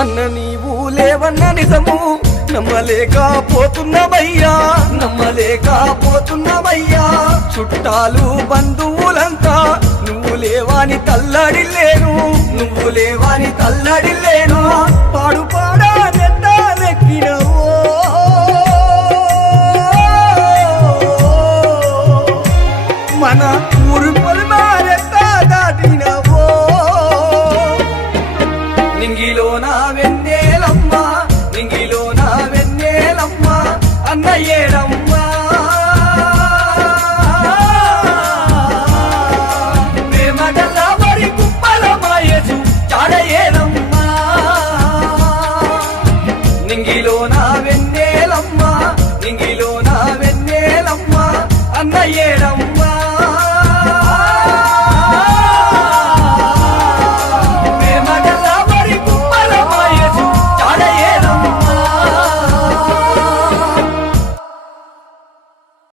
అన్న నీవు లేవన్న నిజము నమ్మలేకపోతున్నామయ్యా నమ్మలేకపోతున్నామయ్యా చుట్టాలు బంధువులంతా నువ్వు లేవాని తల్లడిల్లేను నువ్వు లేవాని తల్లడిల్లేను పాడు పాడా నెత్తాలెక్కినవో మన ఊరు పొలిమారెత్తా దాటినవో నింగిలో నా వెన్న